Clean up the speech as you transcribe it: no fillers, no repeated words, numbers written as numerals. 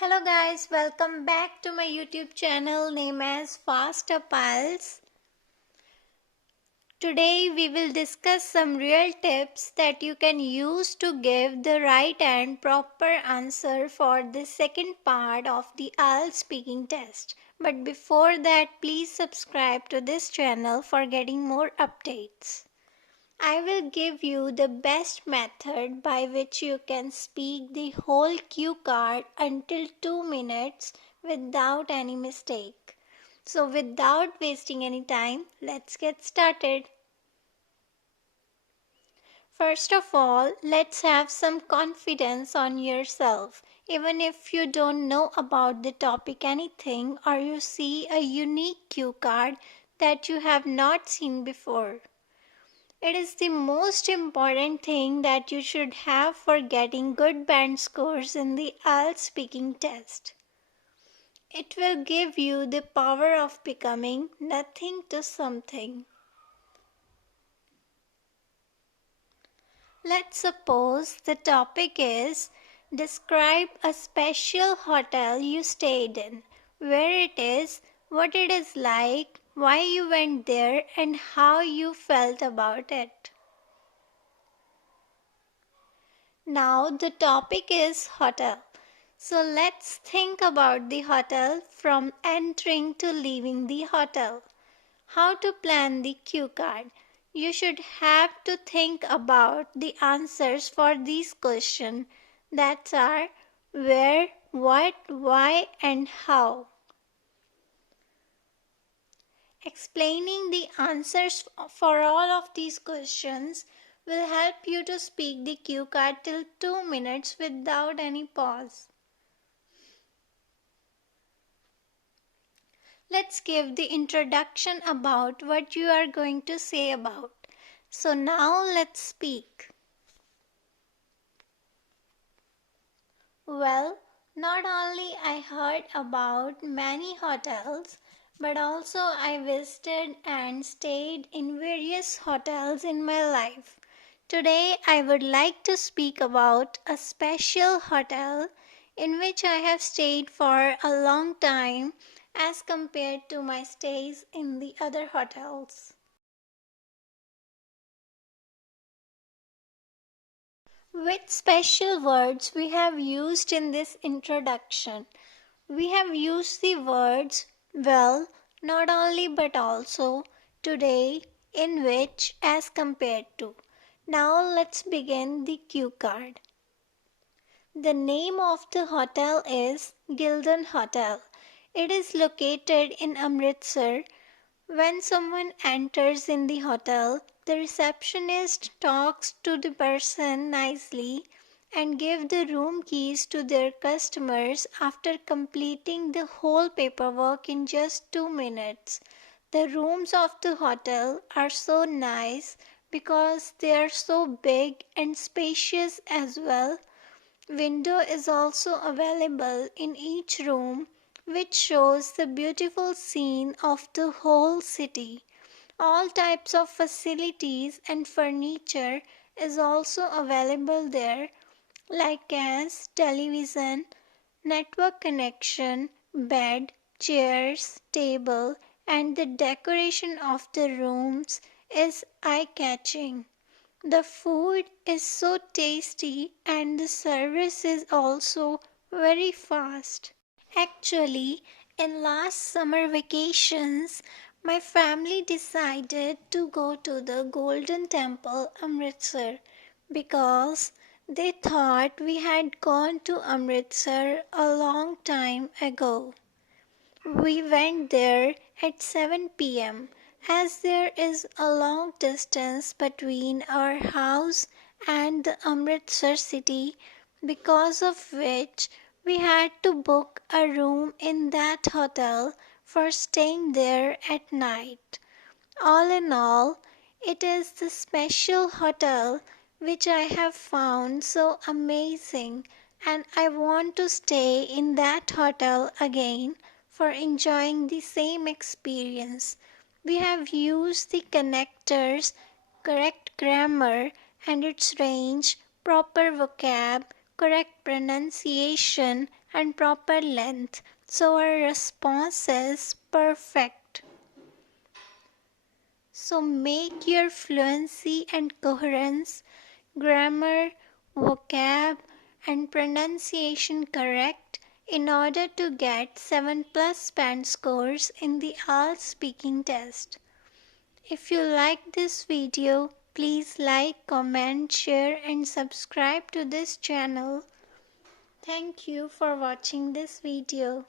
Hello guys, welcome back to my YouTube channel named as Fast IELTS. Today we will discuss some real tips that you can use to give the right and proper answer for the second part of the IELTS speaking test. But before that, please subscribe to this channel for getting more updates. I will give you the best method by which you can speak the whole cue card until 2 minutes without any mistake. So without wasting any time, let's get started. First of all, let's have some confidence on yourself. Even if you don't know about the topic anything or you see a unique cue card that you have not seen before. It is the most important thing that you should have for getting good band scores in the IELTS speaking test. It will give you the power of becoming nothing to something. Let's suppose the topic is describe a special hotel you stayed in, where it is, what it is like, why you went there and how you felt about it. Now the topic is hotel. So let's think about the hotel from entering to leaving the hotel. How to plan the cue card. You should have to think about the answers for these questions that are where, what, why and how. Explaining the answers for all of these questions will help you to speak the cue card till 2 minutes without any pause. Let's give the introduction about what you are going to say about. So now let's speak. Well, not only I heard about many hotels, but also I visited and stayed in various hotels in my life. Today I would like to speak about a special hotel in which I have stayed for a long time as compared to my stays in the other hotels. Which special words we have used in this introduction? We have used the words well, not only but also, today, in which, as compared to. Now let's begin the cue card. The name of the hotel is Gildan Hotel. It is located in Amritsar. When someone enters in the hotel, the receptionist talks to the person nicely and give the room keys to their customers after completing the whole paperwork in just 2 minutes. The rooms of the hotel are so nice because they are so big and spacious as well. Window is also available in each room, which shows the beautiful scene of the whole city. All types of facilities and furniture is also available there, like as television, network connection, bed, chairs, table, and the decoration of the rooms is eye-catching. The food is so tasty and the service is also very fast. Actually, in last summer vacations, my family decided to go to the Golden Temple, Amritsar, because they thought we had gone to Amritsar a long time ago. We went there at 7 p.m. as there is a long distance between our house and the Amritsar city, because of which we had to book a room in that hotel for staying there at night. All in all, it is the special hotel which I have found so amazing, and I want to stay in that hotel again for enjoying the same experience. We have used the connectors, correct grammar and its range, proper vocab, correct pronunciation and proper length, so our response is perfect. So make your fluency and coherence, grammar, vocab and pronunciation correct in order to get 7+ band scores in the IELTS speaking test. If you like this video, please like, comment, share and subscribe to this channel. Thank you for watching this video.